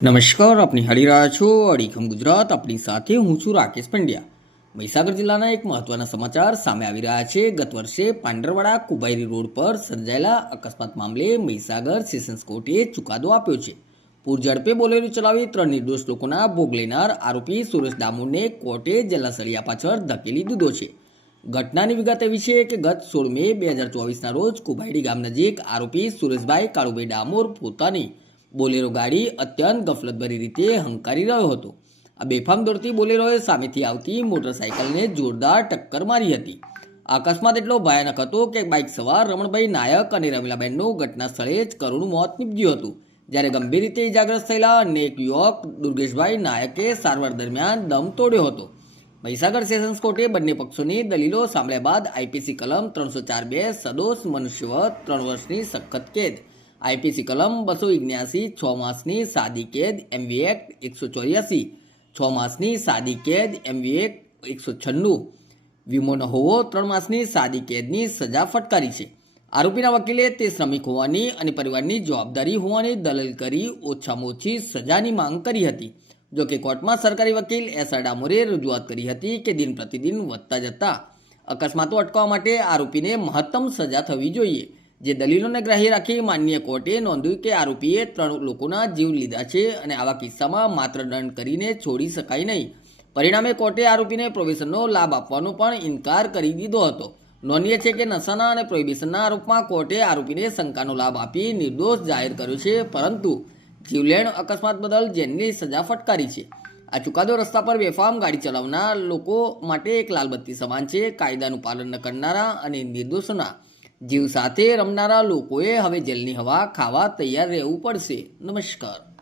નમસ્કાર, આપની હારી રહ્યા છો અડીખમ ગુજરાત. આપણી સાથે હું છું રાકેશ પંડ્યા. મહીસાગર જિલ્લાના એક મહત્વના સમાચાર સામે આવી રહ્યા છે. ગત વર્ષે પાંડરવાડા કુબાયરી રોડ પર સર્જાયેલા અકસ્માત મામલે મહીસાગર સેશન્સ કોર્ટે ચુકાદો આપ્યો છે. પૂર ઝડપે બોલેરો ચલાવી 3 નિર્દોષ લોકોના ભોગ લેનાર આરોપી સુરેશ ડામોરને કોર્ટે જેલના સળિયા પાછળ ધકેલી દીધો છે. ઘટનાની વિગત એવી છે કે ગત 16 મે 2024ના રોજ કુબાયડી ગામ નજીક આરોપી સુરેશભાઈ કાળુભાઈ ડામોર પોતાની બોલેરો ગાડી અત્યંત ગફલતભરી રીતે હંકારી રહ્યો હતો. આ બેફામ દોડતી બોલેરોએ સામેથી આવતી મોટરસાયકલને જોરદાર ટક્કર મારી હતી. અકસ્માત એટલો ભયાનક હતો કે બાઇક સવાર રમણભાઈ નાયક અને રમીલાબેનનું ઘટના સ્થળે જ કરુણ મોત નીપજ્યું હતું. જ્યારે ગંભીર રીતે ઇજાગ્રસ્ત થયેલા અન્ય એક યુવક દુર્ગેશભાઈ નાયકે સારવાર દરમિયાન દમ તોડ્યો હતો. મહીસાગર સેશન્સ કોર્ટે બંને પક્ષોની દલીલો સાંભળ્યા બાદ આઈપીસી કલમ 304(2) સદોષ મનુષ્યવધ 3 વર્ષની સખત કેદ, આઈપીસી કલમ 279 6 માસની સાદી કેદ, એમવી એક્ટ 184 6 માસની સાદી કેદ, એમવી એક્ટ 196 વીમો ન હોવો 3 માસની સાદી કેદની સજા ફટકારી છે. આરોપીના વકીલે તે શ્રમિક હોવાની અને પરિવારની જવાબદારી હોવાની દલીલ કરી ઓછામાં ઓછી સજાની માંગ કરી હતી. જોકે કોર્ટમાં સરકારી વકીલ એસઆર ડામોરે રજૂઆત કરી હતી કે દિન પ્રતિદિન વધતા જતા અકસ્માતો અટકાવવા માટે આરોપીને મહત્તમ સજા થવી જોઈએ. જે દલીલોને ગ્રાહ્ય રાખી માનનીય કોર્ટે નોંધ્યું કે આરોપીએ 3 લોકોના જીવ લીધા છે અને આવા કિસ્સામાં માત્ર દંડ કરીને છોડી શકાય નહીં. પરિણામે કોર્ટે આરોપીને પ્રોબેશનનો લાભ આપવાનો પણ ઇનકાર કરી દીધો હતો. નોંધનીય છે કે નશાના અને પ્રોહિબિશનના આરોપમાં કોર્ટે આરોપીને શંકાનો લાભ આપી નિર્દોષ જાહેર કર્યો છે, પરંતુ જીવલેણ અકસ્માત બદલ જેલની સજા ફટકારી છે. આ ચુકાદો રસ્તા પર બેફામ ગાડી ચલાવનાર લોકો માટે એક લાલબત્તી સમાન છે. કાયદાનું પાલન ન કરનારા અને નિર્દોષોના જીવ સાથે રમનારા લોકોએ હવે જેલની હવા ખાવા તૈયાર રહેવું પડશે. નમસ્કાર.